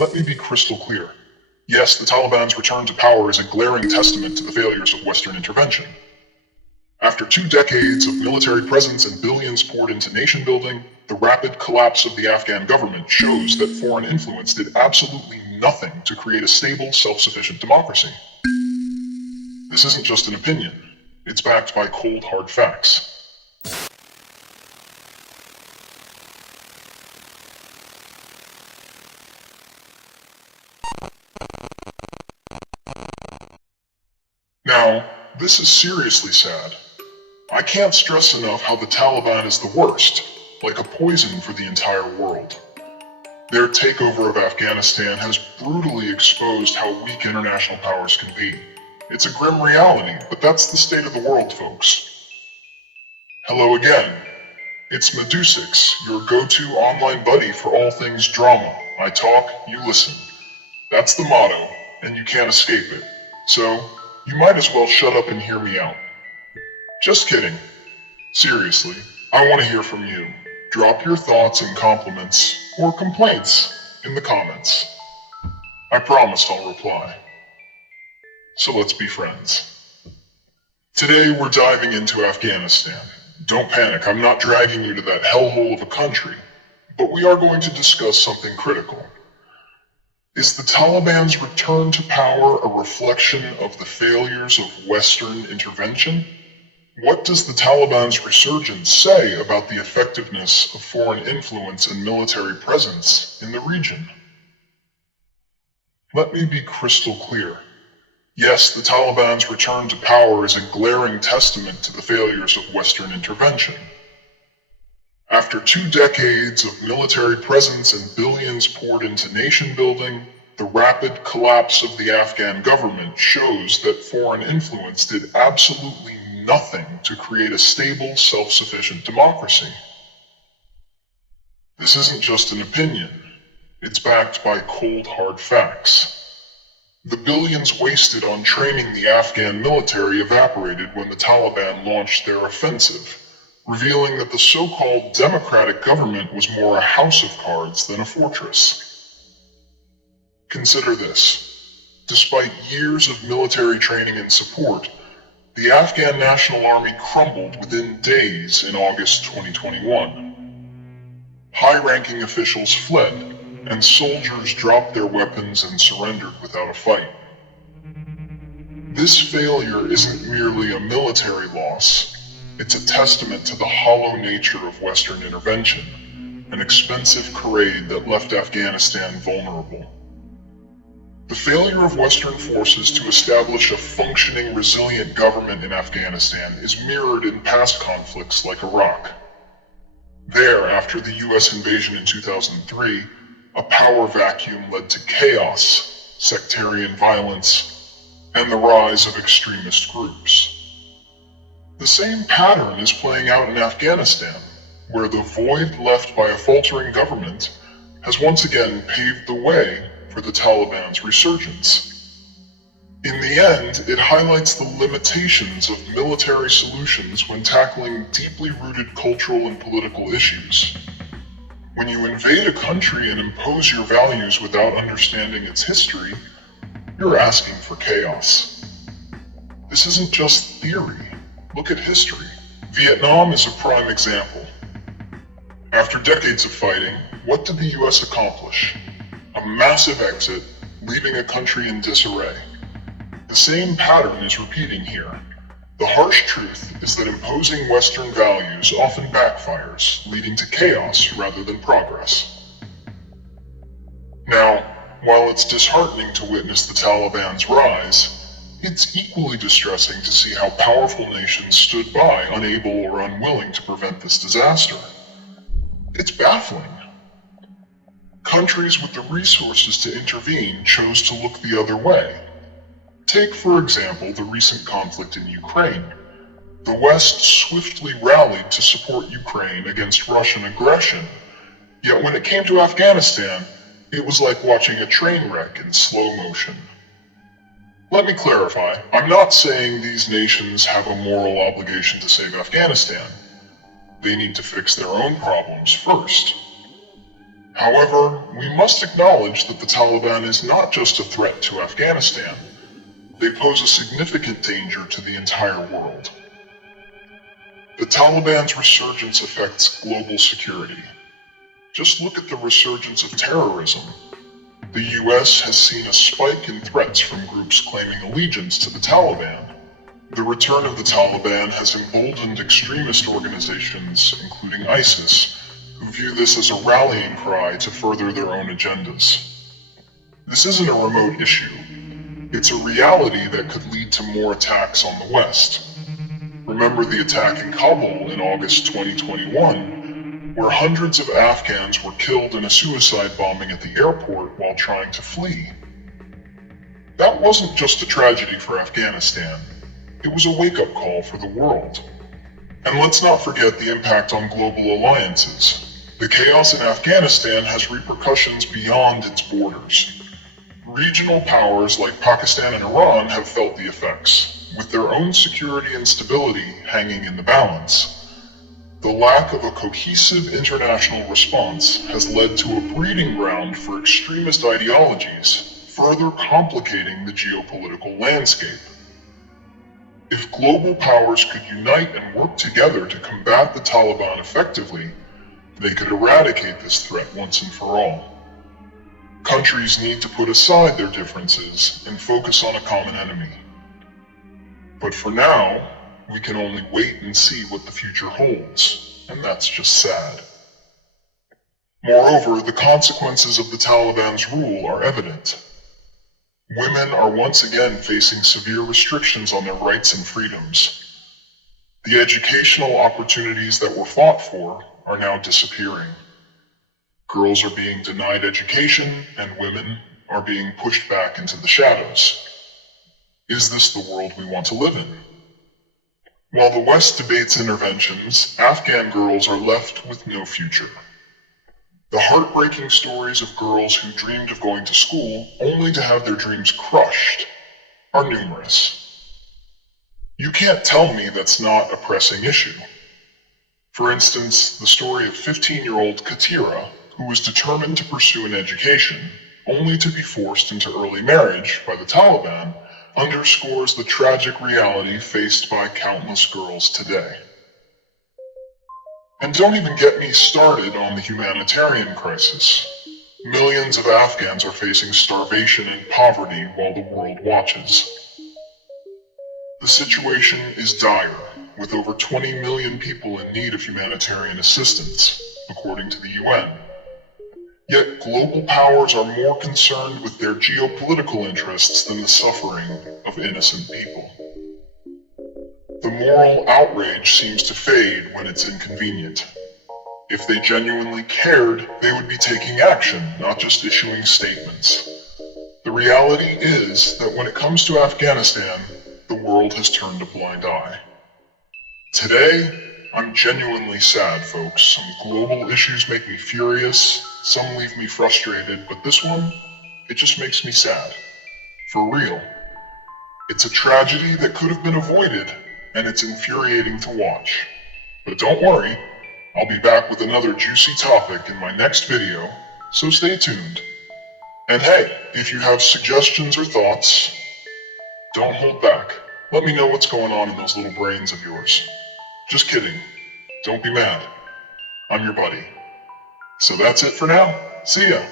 Let me be crystal clear. Yes, the Taliban's return to power is a glaring testament to the failures of Western intervention. After 2 decades of military presence and billions poured into nation building, the rapid collapse of the Afghan government shows that foreign influence did absolutely nothing to create a stable, self-sufficient democracy. This isn't just an opinion. It's backed by cold, hard facts. Now, this is seriously sad. I can't stress enough how the Taliban is the worst, like a poison for the entire world. Their takeover of Afghanistan has brutally exposed how weak international powers can be. It's a grim reality, but that's the state of the world, folks. Hello again. It's Medusix, your go-to online buddy for all things drama. I talk, you listen. That's the motto, and you can't escape it. So, you might as well shut up and hear me out. Just kidding. Seriously, I want to hear from you. Drop your thoughts and compliments, or complaints, in the comments. I promise I'll reply. So let's be friends. Today we're diving into Afghanistan. Don't panic, I'm not dragging you to that hellhole of a country, but we are going to discuss something critical. Is the Taliban's return to power a reflection of the failures of Western intervention? What does the Taliban's resurgence say about the effectiveness of foreign influence and military presence in the region? Let me be crystal clear. Yes, the Taliban's return to power is a glaring testament to the failures of Western intervention. After 2 decades of military presence and billions poured into nation building, the rapid collapse of the Afghan government shows that foreign influence did absolutely nothing to create a stable, self-sufficient democracy. This isn't just an opinion. It's backed by cold, hard facts. The billions wasted on training the Afghan military evaporated when the Taliban launched their offensive, revealing that the so-called democratic government was more a house of cards than a fortress. Consider this. Despite years of military training and support, the Afghan National Army crumbled within days in August 2021. High-ranking officials fled, and soldiers dropped their weapons and surrendered without a fight. This failure isn't merely a military loss. It's a testament to the hollow nature of Western intervention, an expensive charade that left Afghanistan vulnerable. The failure of Western forces to establish a functioning, resilient government in Afghanistan is mirrored in past conflicts like Iraq. There, after the US invasion in 2003, a power vacuum led to chaos, sectarian violence, and the rise of extremist groups. The same pattern is playing out in Afghanistan, where the void left by a faltering government has once again paved the way for the Taliban's resurgence. In the end, it highlights the limitations of military solutions when tackling deeply rooted cultural and political issues. When you invade a country and impose your values without understanding its history, you're asking for chaos. This isn't just theory. Look at history. Vietnam is a prime example. After decades of fighting, what did the US accomplish? A massive exit, leaving a country in disarray. The same pattern is repeating here. The harsh truth is that imposing Western values often backfires, leading to chaos rather than progress. Now, while it's disheartening to witness the Taliban's rise, it's equally distressing to see how powerful nations stood by, unable or unwilling to prevent this disaster. It's baffling. Countries with the resources to intervene chose to look the other way. Take, for example, the recent conflict in Ukraine. The West swiftly rallied to support Ukraine against Russian aggression, yet when it came to Afghanistan, it was like watching a train wreck in slow motion. Let me clarify, I'm not saying these nations have a moral obligation to save Afghanistan. They need to fix their own problems first. However, we must acknowledge that the Taliban is not just a threat to Afghanistan. They pose a significant danger to the entire world. The Taliban's resurgence affects global security. Just look at the resurgence of terrorism. The US has seen a spike in threats from groups claiming allegiance to the Taliban. The return of the Taliban has emboldened extremist organizations, including ISIS, who view this as a rallying cry to further their own agendas. This isn't a remote issue. It's a reality that could lead to more attacks on the West. Remember the attack in Kabul in August 2021, where hundreds of Afghans were killed in a suicide bombing at the airport while trying to flee. That wasn't just a tragedy for Afghanistan. It was a wake-up call for the world. And let's not forget the impact on global alliances. The chaos in Afghanistan has repercussions beyond its borders. Regional powers like Pakistan and Iran have felt the effects, with their own security and stability hanging in the balance. The lack of a cohesive international response has led to a breeding ground for extremist ideologies, further complicating the geopolitical landscape. If global powers could unite and work together to combat the Taliban effectively, they could eradicate this threat once and for all. Countries need to put aside their differences and focus on a common enemy. But for now, we can only wait and see what the future holds, and that's just sad. Moreover, the consequences of the Taliban's rule are evident. Women are once again facing severe restrictions on their rights and freedoms. The educational opportunities that were fought for are now disappearing. Girls are being denied education, and women are being pushed back into the shadows. Is this the world we want to live in? While the West debates interventions, Afghan girls are left with no future. The heartbreaking stories of girls who dreamed of going to school only to have their dreams crushed are numerous. You can't tell me that's not a pressing issue. For instance, the story of 15-year-old Katira, who was determined to pursue an education, only to be forced into early marriage by the Taliban, underscores the tragic reality faced by countless girls today. And don't even get me started on the humanitarian crisis. Millions of Afghans are facing starvation and poverty while the world watches. The situation is dire, with over 20 million people in need of humanitarian assistance, according to the UN. Yet global powers are more concerned with their geopolitical interests than the suffering of innocent people. The moral outrage seems to fade when it's inconvenient. If they genuinely cared, they would be taking action, not just issuing statements. The reality is that when it comes to Afghanistan, the world has turned a blind eye. Today, I'm genuinely sad, folks. Some global issues make me furious, some leave me frustrated, but this one, it just makes me sad. For real. It's a tragedy that could have been avoided, and it's infuriating to watch. But don't worry, I'll be back with another juicy topic in my next video, so stay tuned. And hey, if you have suggestions or thoughts, don't hold back. Let me know what's going on in those little brains of yours. Just kidding. Don't be mad. I'm your buddy. So that's it for now. See ya.